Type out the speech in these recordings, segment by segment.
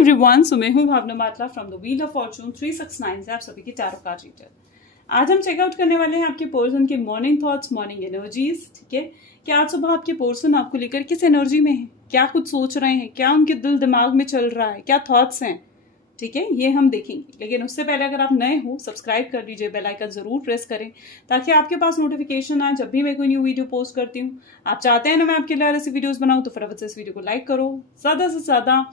Everyone, सो मैं हूं भावना मात्रा from the wheel of Fortune 369 से आप सभी की टैरो कार्ड रीडर। आज हम चेकआउट करने वाले हैं आपके पर्सन के मॉर्निंग थॉट्स, मॉर्निंग एनर्जीज। ठीक है, कि आज सुबह आपके पर्सन आपको लेकर किस एनर्जी में है, क्या कुछ सोच रहे हैं, क्या उनके दिल दिमाग में चल रहा है, क्या थॉट्स हैं। ठीक है, ये हम देखेंगे। लेकिन उससे पहले अगर आप नए हो, सब्सक्राइब कर लीजिए, बेल आइकन जरूर प्रेस करें ताकि आपके पास नोटिफिकेशन आए जब भी मैं कोई न्यू वीडियो पोस्ट करती हूँ। आप चाहते हैं ना मैं आपके लिए ऐसी वीडियोस बनाऊं, तो फटाफट से इस वीडियो को लाइक करो, ज्यादा से ज्यादा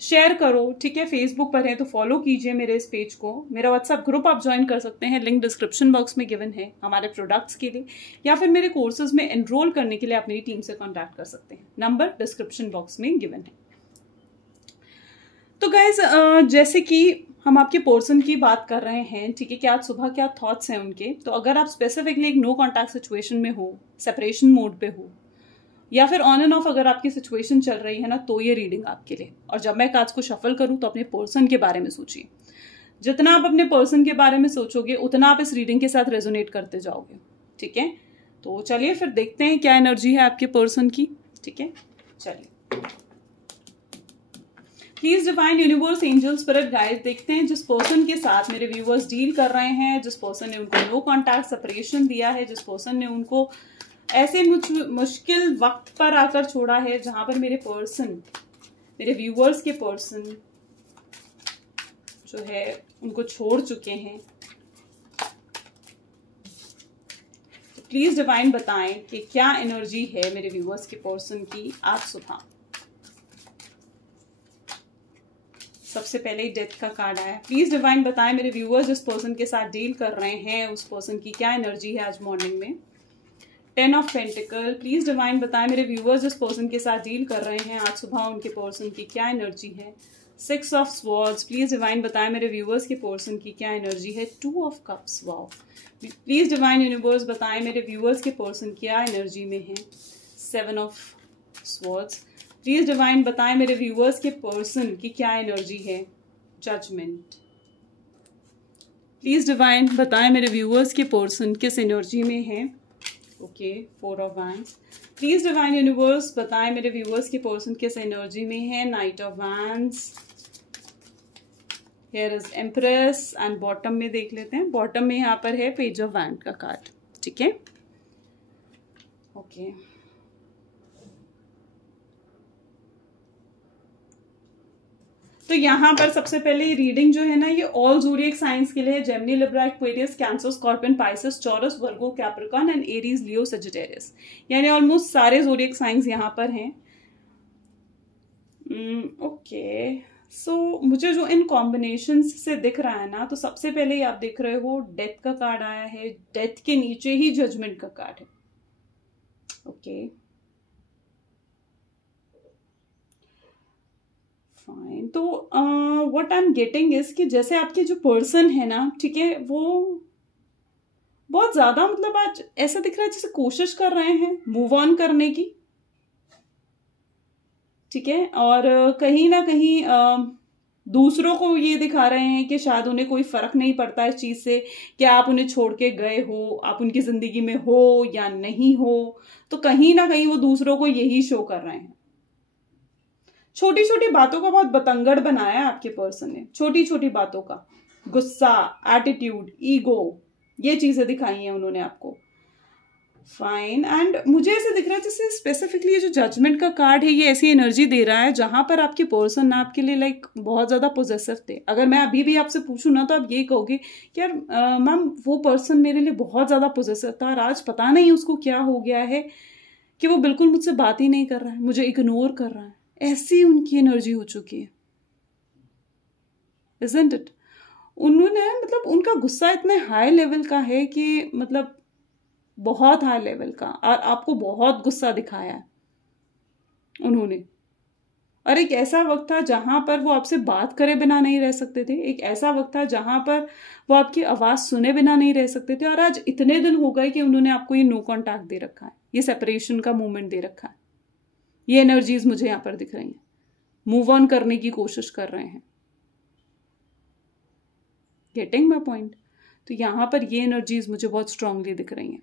शेयर करो। ठीक है, फेसबुक पर है तो फॉलो कीजिए मेरे इस पेज को। मेरा व्हाट्सएप ग्रुप आप ज्वाइन कर सकते हैं, लिंक डिस्क्रिप्शन बॉक्स में गिवन है हमारे प्रोडक्ट्स के लिए, या फिर मेरे कोर्सेज में एनरोल करने के लिए आप मेरी टीम से कांटेक्ट कर सकते हैं। नंबर डिस्क्रिप्शन बॉक्स में गिवन है। तो गाइज, जैसे कि हम आपके पर्सन की बात कर रहे हैं, ठीक है, कि आज सुबह क्या थॉट्स हैं उनके। तो अगर आप स्पेसिफिकली एक नो कॉन्टैक्ट सिचुएशन में हो, सेपरेशन मोड पे हो, या फिर ऑन एंड ऑफ अगर आपकी सिचुएशन चल रही है ना, तो ये रीडिंग आपके लिए। और जब मैं कार्ड्स को शफल करूं तो अपने पर्सन के बारे में सोचिए। जितना आप अपने पर्सन के बारे में सोचोगे उतना आप इस रीडिंग के साथ रेजोनेट करते जाओगे। ठीक है, तो चलिए फिर देखते हैं क्या एनर्जी है आपके पर्सन की। ठीक है, चलिए please divine universe angel spirit guide, देखते हैं जिस पर्सन के साथ मेरे व्यूअर्स डील कर रहे हैं, जिस पर्सन ने उनको नो कॉन्टैक्ट सेपरेशन दिया है, जिस पर्सन ने उनको ऐसे मुश्किल वक्त पर आकर छोड़ा है जहां पर मेरे पर्सन, मेरे व्यूअर्स के पर्सन जो है उनको छोड़ चुके हैं। तो प्लीज डिवाइन बताएं कि क्या एनर्जी है मेरे व्यूअर्स के पर्सन की आज सुबह। सबसे पहले डेथ का कार्ड आया। प्लीज डिवाइन बताएं मेरे व्यूअर्स जिस पर्सन के साथ डील कर रहे हैं उस पर्सन की क्या एनर्जी है आज मॉर्निंग में। 10 ऑफ पेंटिकल, प्लीज डिवाइन बताएं मेरे व्यूअर्स जिस पर्सन के साथ डील कर रहे हैं आज सुबह उनके पर्सन की क्या एनर्जी है। 6 ऑफ स्वॉर्ड्स, प्लीज डिवाइन बताएं मेरे व्यूअर्स के पर्सन की क्या एनर्जी है। 2 of cups, wow. Please divine universe बताएं मेरे व्यूअर्स के पर्सन क्या एनर्जी में है। 7 ऑफ स्वॉर्ड्स, प्लीज डिवाइन बताएं मेरे व्यूअर्स के पर्सन की क्या एनर्जी है। जजमेंट, प्लीज डिवाइन बताएं मेरे व्यूअर्स के पर्सन किस एनर्जी में है। Okay, 4 of wands, please divine universe बताएं मेरे व्यूअर्स के पर्सन किस एनर्जी में है। Night of wands, here is empress and bottom में देख लेते हैं। बॉटम में यहाँ पर है पेज ऑफ वैंड का कार्ड। ठीक है, ओके। तो यहाँ पर सबसे पहले ये रीडिंग जो है ना, ये ऑल ज़ोडिएक साइंस के लिए है। Gemini, Libra, Aquarius, cancer, scorpion, Pisces, taurus, Virgo, Capricorn and Aries, Leo, Sagittarius, यानी ऑलमोस्ट सारे ज़ोडिएक साइंस यहाँ पर हैं। ओके, सो मुझे जो इन कॉम्बिनेशन से दिख रहा है ना, तो सबसे पहले आप देख रहे हो डेथ का कार्ड आया है, डेथ के नीचे ही जजमेंट का कार्ड है। Okay, fine. तो what I am getting is कि जैसे आपके जो पर्सन है ना, ठीक है, वो बहुत ज्यादा मतलब आज ऐसा दिख रहा है जैसे कोशिश कर रहे हैं मूव ऑन करने की। ठीक है, और कहीं ना कहीं दूसरों को ये दिखा रहे हैं कि शायद उन्हें कोई फर्क नहीं पड़ता इस चीज से कि आप उन्हें छोड़ के गए हो, आप उनकी जिंदगी में हो या नहीं हो। तो कहीं ना कहीं वो दूसरों को यही शो कर रहे हैं। छोटी छोटी बातों का बहुत बतंगड़ बनाया है आपके पर्सन ने। छोटी छोटी बातों का गुस्सा, एटीट्यूड, ईगो, ये चीजें दिखाई हैं उन्होंने आपको। फाइन, एंड मुझे ऐसे दिख रहा है जैसे स्पेसिफिकली ये जो जजमेंट का कार्ड है, ये ऐसी एनर्जी दे रहा है जहां पर आपके पर्सन ना आपके लिए लाइक बहुत ज्यादा पोजेसिव थे। अगर मैं अभी भी आपसे पूछूं ना, तो आप ये कहोगे कि यार मैम, वो पर्सन मेरे लिए बहुत ज्यादा पोजेसिव था और आज पता नहीं उसको क्या हो गया है कि वो बिल्कुल मुझसे बात ही नहीं कर रहा है, मुझे इग्नोर कर रहा है। ऐसी उनकी एनर्जी हो चुकी है, isn't it? उन्होंने मतलब उनका गुस्सा इतने हाई लेवल का है कि मतलब बहुत हाई लेवल का, और आपको बहुत गुस्सा दिखाया है उन्होंने। और एक ऐसा वक्त था जहां पर वो आपसे बात करे बिना नहीं रह सकते थे। एक ऐसा वक्त था जहां पर वो आपकी आवाज सुने बिना नहीं रह सकते थे। और आज इतने दिन हो गए कि उन्होंने आपको ये नो कॉन्टैक्ट दे रखा है, ये सेपरेशन का मूवमेंट दे रखा है। ये एनर्जीज मुझे यहाँ पर दिख रही हैं। मूव ऑन करने की कोशिश कर रहे हैं। Getting my point? तो यहाँ पर ये एनर्जीज मुझे बहुत स्ट्रांगली दिख रही हैं।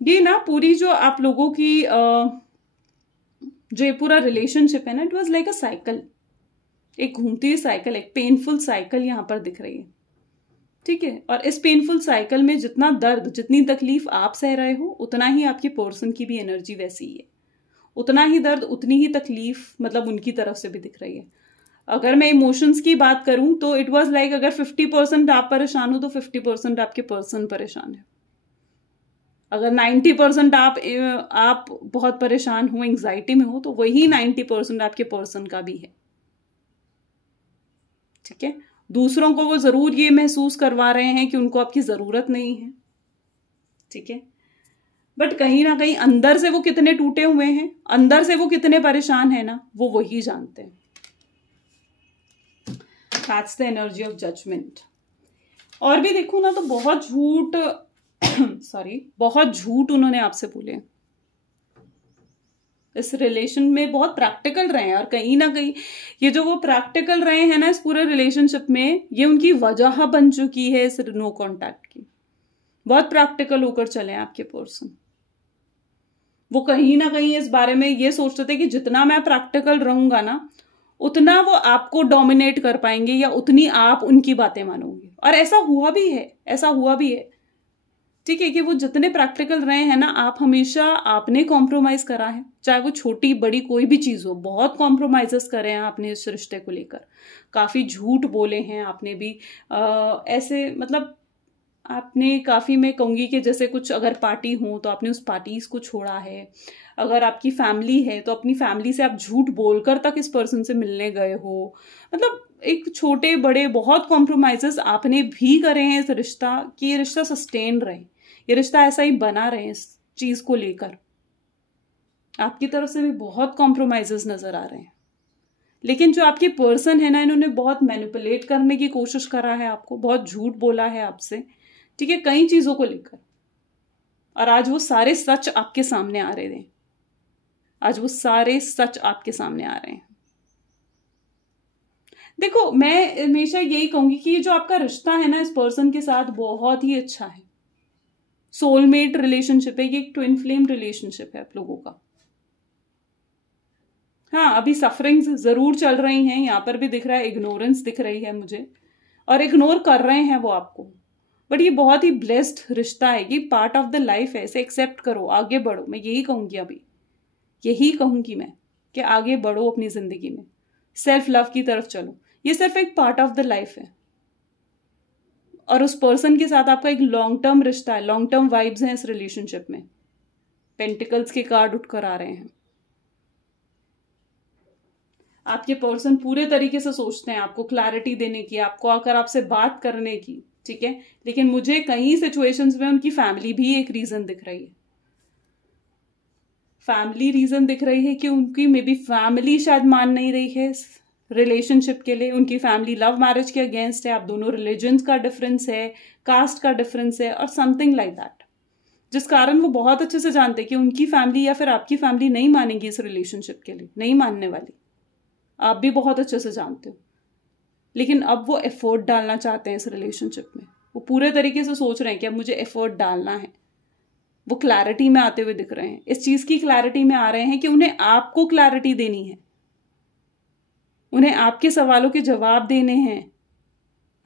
ये ना पूरी जो आप लोगों की जो ये पूरा रिलेशनशिप है ना, it was like a cycle. एक घूमती हुई साइकिल, एक पेनफुल साइकिल यहां पर दिख रही है, ठीक है। और इस पेनफुल साइकिल में जितना दर्द, जितनी तकलीफ आप सह रहे हो, उतना ही आपके पर्सन की भी एनर्जी वैसी ही है, उतना ही दर्द, उतनी ही तकलीफ मतलब उनकी तरफ से भी दिख रही है। अगर मैं इमोशंस की बात करूं तो इट वाज लाइक अगर 50% आप परेशान हो तो 50% आपके पर्सन परेशान है। अगर 90% आप बहुत परेशान हो, एंग्जाइटी में हो, तो वही 90% आपके पर्सन का भी है, ठीक है। दूसरों को वो जरूर ये महसूस करवा रहे हैं कि उनको आपकी जरूरत नहीं है, ठीक है, बट कहीं ना कहीं अंदर से वो कितने टूटे हुए हैं, अंदर से वो कितने परेशान है ना, वो वही जानते हैं। That's the energy of judgment। और भी देखूं ना तो बहुत झूठ बहुत झूठ उन्होंने आपसे बोले इस रिलेशन में, बहुत प्रैक्टिकल रहे हैं। और कहीं ना कहीं ये जो वो प्रैक्टिकल रहे हैं ना इस पूरे रिलेशनशिप में, ये उनकी वजह बन चुकी है इस नो कॉन्टैक्ट की। बहुत प्रैक्टिकल होकर चले आपके पर्सन। वो कहीं ना कहीं इस बारे में ये सोचते थे कि जितना मैं प्रैक्टिकल रहूंगा ना, उतना वो आपको डोमिनेट कर पाएंगे या उतनी आप उनकी बातें मानोगे। और ऐसा हुआ भी है, ऐसा हुआ भी है, ठीक है, कि वो जितने प्रैक्टिकल रहे हैं ना, आप हमेशा आपने कॉम्प्रोमाइज करा है, चाहे वो छोटी बड़ी कोई भी चीज हो, बहुत कॉम्प्रोमाइजेस करे हैं आपने इस रिश्ते को लेकर, काफी झूठ बोले हैं आपने भी। ऐसे मतलब आपने काफी, मैं कहूंगी कि जैसे कुछ अगर पार्टी हो तो आपने उस पार्टीज को छोड़ा है, अगर आपकी फैमिली है तो अपनी फैमिली से आप झूठ बोलकर तक इस पर्सन से मिलने गए हो। मतलब एक छोटे बड़े बहुत कॉम्प्रोमाइजेस आपने भी करे हैं इस रिश्ता कि ये रिश्ता सस्टेन रहे, ये रिश्ता ऐसा ही बना रहे, इस चीज को लेकर आपकी तरफ से भी बहुत कॉम्प्रोमाइजेस नजर आ रहे हैं। लेकिन जो आपके पर्सन है ना, इन्होंने बहुत मैनिपुलेट करने की कोशिश करा है आपको, बहुत झूठ बोला है आपसे, ठीक है, कई चीजों को लेकर। और आज वो सारे सच आपके सामने आ रहे हैं, आज वो सारे सच आपके सामने आ रहे हैं। देखो, मैं हमेशा यही कहूंगी कि ये जो आपका रिश्ता है ना इस पर्सन के साथ, बहुत ही अच्छा है, सोलमेट रिलेशनशिप है, ये एक ट्विन फ्लेम रिलेशनशिप है आप लोगों का। हाँ, अभी सफरिंग्स जरूर चल रही हैं, यहां पर भी दिख रहा है, इग्नोरेंस दिख रही है मुझे, और इग्नोर कर रहे हैं वो आपको, बट ये बहुत ही ब्लेस्ड रिश्ता है, ये पार्ट ऑफ द लाइफ है, इसे एक्सेप्ट करो, आगे बढ़ो। मैं यही कहूंगी, अभी यही कहूंगी मैं कि आगे बढ़ो अपनी जिंदगी में, सेल्फ लव की तरफ चलो, ये सिर्फ एक पार्ट ऑफ द लाइफ है। और उस पर्सन के साथ आपका एक लॉन्ग टर्म रिश्ता है, लॉन्ग टर्म वाइब्स हैं इस रिलेशनशिप में। पेंटिकल्स के कार्ड उठकर आ रहे हैं, आपके पर्सन पूरे तरीके से सोचते हैं आपको क्लैरिटी देने की, आपको आकर आपसे बात करने की, ठीक है, लेकिन मुझे कई सिचुएशंस में उनकी फैमिली भी एक रीजन दिख रही है। फैमिली रीजन दिख रही है कि उनकी मे बी फैमिली शायद मान नहीं रही है इस रिलेशनशिप के लिए, उनकी फैमिली लव मैरिज के अगेंस्ट है, आप दोनों रिलीजन्स का डिफरेंस है, कास्ट का डिफरेंस है, और समथिंग लाइक दैट, जिस कारण वो बहुत अच्छे से जानते हैं कि उनकी फैमिली या फिर आपकी फैमिली नहीं मानेगी इस रिलेशनशिप के लिए, नहीं मानने वाली, आप भी बहुत अच्छे से जानते हो। लेकिन अब वो एफर्ट डालना चाहते हैं इस रिलेशनशिप में, वो पूरे तरीके से सोच रहे हैं कि अब मुझे एफर्ट डालना है। वो क्लैरिटी में आते हुए दिख रहे हैं, इस चीज की क्लैरिटी में आ रहे हैं कि उन्हें आपको क्लैरिटी देनी है, उन्हें आपके सवालों के जवाब देने हैं,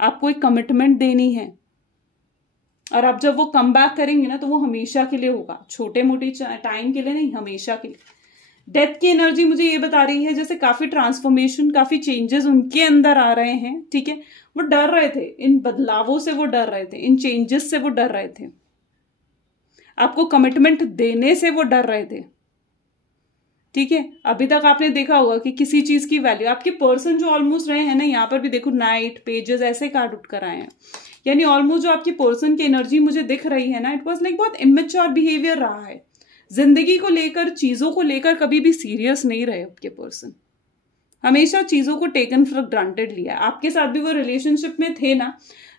आपको एक कमिटमेंट देनी है। और अब जब वो कम बैक करेंगे ना, तो वो हमेशा के लिए होगा, छोटे मोटे टाइम के लिए नहीं, हमेशा के लिए। डेथ की एनर्जी मुझे ये बता रही है जैसे काफी ट्रांसफॉर्मेशन, काफी चेंजेस उनके अंदर आ रहे हैं, ठीक है। वो डर रहे थे, इन बदलावों से वो डर रहे थे, इन चेंजेस से वो डर रहे थे, आपको कमिटमेंट देने से वो डर रहे थे, ठीक है। अभी तक आपने देखा होगा कि किसी चीज की वैल्यू, आपके पर्सन जो ऑलमोस्ट रहे हैं ना, यहाँ पर भी देखो नाइट, पेजेस, ऐसे कार्ड उठ कर आए हैं, यानी ऑलमोस्ट जो आपके पर्सन की एनर्जी मुझे दिख रही है ना, इट वॉज लाइक बहुत इमेच्योर बिहेवियर रहा है, जिंदगी को लेकर, चीजों को लेकर कभी भी सीरियस नहीं रहे आपके पर्सन, हमेशा चीजों को टेकन फॉर ग्रांटेड लिया। आपके साथ भी वो रिलेशनशिप में थे ना,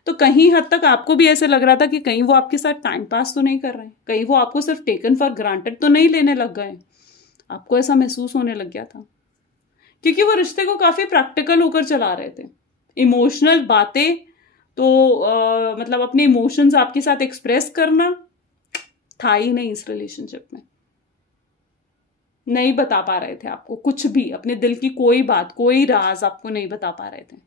तो कहीं हद तक आपको भी ऐसे लग रहा था कि कहीं वो आपके साथ टाइम पास तो नहीं कर रहे हैं, कहीं वो आपको सिर्फ टेकन फॉर ग्रांटेड तो नहीं लेने लग गए, आपको ऐसा महसूस होने लग गया था, क्योंकि वो रिश्ते को काफी प्रैक्टिकल होकर चला रहे थे। इमोशनल बातें तो मतलब अपने इमोशंस आपके साथ एक्सप्रेस करना था ही नहीं इस रिलेशनशिप में, नहीं बता पा रहे थे आपको कुछ भी, अपने दिल की कोई बात, कोई राज आपको नहीं बता पा रहे थे।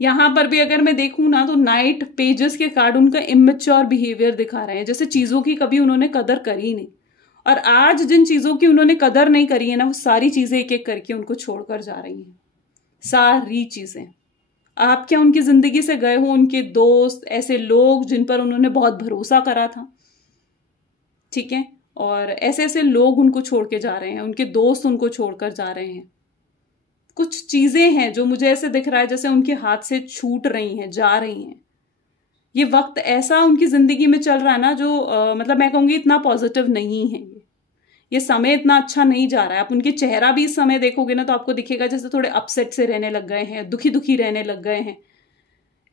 यहां पर भी अगर मैं देखूं ना तो नाइट पेजेस के कार्ड उनका इमेच्योर बिहेवियर दिखा रहे हैं, जैसे चीजों की कभी उन्होंने कदर करी नहीं, और आज जिन चीजों की उन्होंने कदर नहीं करी है ना, वो सारी चीजें एक एक करके उनको छोड़कर जा रही हैं, सारी चीजें। आप क्या उनकी जिंदगी से गए हो, उनके दोस्त, ऐसे लोग जिन पर उन्होंने बहुत भरोसा करा था, ठीक है, और ऐसे ऐसे लोग उनको छोड़ के जा रहे हैं, उनके दोस्त उनको छोड़कर जा रहे हैं। कुछ चीजें हैं जो मुझे ऐसे दिख रहा है जैसे उनके हाथ से छूट रही हैं, जा रही हैं। ये वक्त ऐसा उनकी जिंदगी में चल रहा है ना जो मतलब मैं कहूंगी इतना पॉजिटिव नहीं है। ये समय इतना अच्छा नहीं जा रहा है। आप उनके चेहरा भी इस समय देखोगे ना तो आपको दिखेगा जैसे थोड़े अपसेट से रहने लग गए हैं, दुखी दुखी रहने लग गए हैं,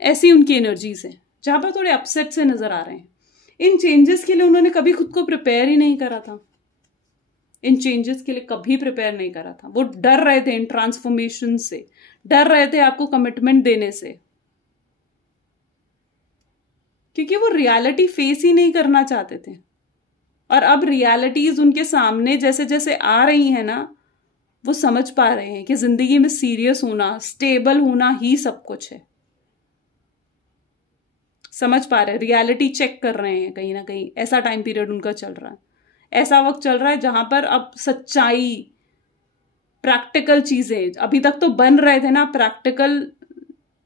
ऐसी उनकी एनर्जीज है जहां पर थोड़े अपसेट से नजर आ रहे हैं। इन चेंजेस के लिए उन्होंने कभी खुद को प्रिपेयर ही नहीं करा था, इन चेंजेस के लिए कभी प्रिपेयर नहीं करा था। वो डर रहे थे इन ट्रांसफॉर्मेशन से, डर रहे थे आपको कमिटमेंट देने से, क्योंकि वो रियलिटी फेस ही नहीं करना चाहते थे। और अब रियलिटीज उनके सामने जैसे जैसे आ रही है ना, वो समझ पा रहे हैं कि जिंदगी में सीरियस होना, स्टेबल होना ही सब कुछ है। समझ पा रहे हैं, रियलिटी चेक कर रहे हैं कहीं ना कहीं। ऐसा टाइम पीरियड उनका चल रहा है, ऐसा वक्त चल रहा है जहां पर अब सच्चाई, प्रैक्टिकल चीजें, अभी तक तो बन रहे थे ना, प्रैक्टिकल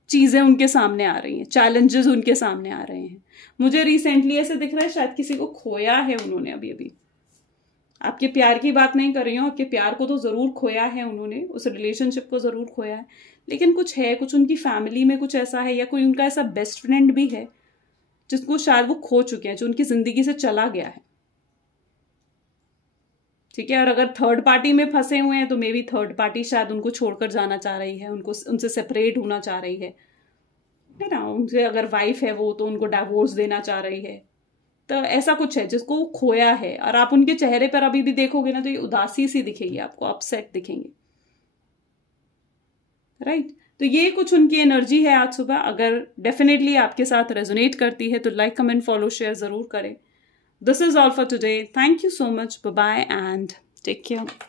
चीजें उनके सामने आ रही हैं, चैलेंजेस उनके सामने आ रहे हैं। मुझे रिसेंटली ऐसे दिख रहा है शायद किसी को खोया है उन्होंने अभी अभी। आपके प्यार की बात नहीं कर रही हूँ, आपके प्यार को तो जरूर खोया है उन्होंने, उस रिलेशनशिप को जरूर खोया है, लेकिन कुछ है, कुछ उनकी फैमिली में कुछ ऐसा है, या कोई उनका ऐसा बेस्ट फ्रेंड भी है जिसको शायद वो खो चुके हैं, जो उनकी जिंदगी से चला गया है, ठीक है। और अगर थर्ड पार्टी में फंसे हुए हैं तो मे बी थर्ड पार्टी शायद उनको छोड़कर जाना चाह रही है, उनको उनसे सेपरेट होना चाह रही है ना। उनसे अगर वाइफ है वो तो उनको डाइवोर्स देना चाह रही है। तो ऐसा कुछ है जिसको वो खोया है, और आप उनके चेहरे पर अभी भी देखोगे ना तो ये उदासी सी दिखेगी आपको, अपसेट दिखेंगे, राइट। तो ये कुछ उनकी एनर्जी है आज सुबह। अगर डेफिनेटली आपके साथ रेजोनेट करती है तो लाइक, कमेंट, फॉलो, शेयर जरूर करें। This is all for today. Thank you so much, bye bye and take care.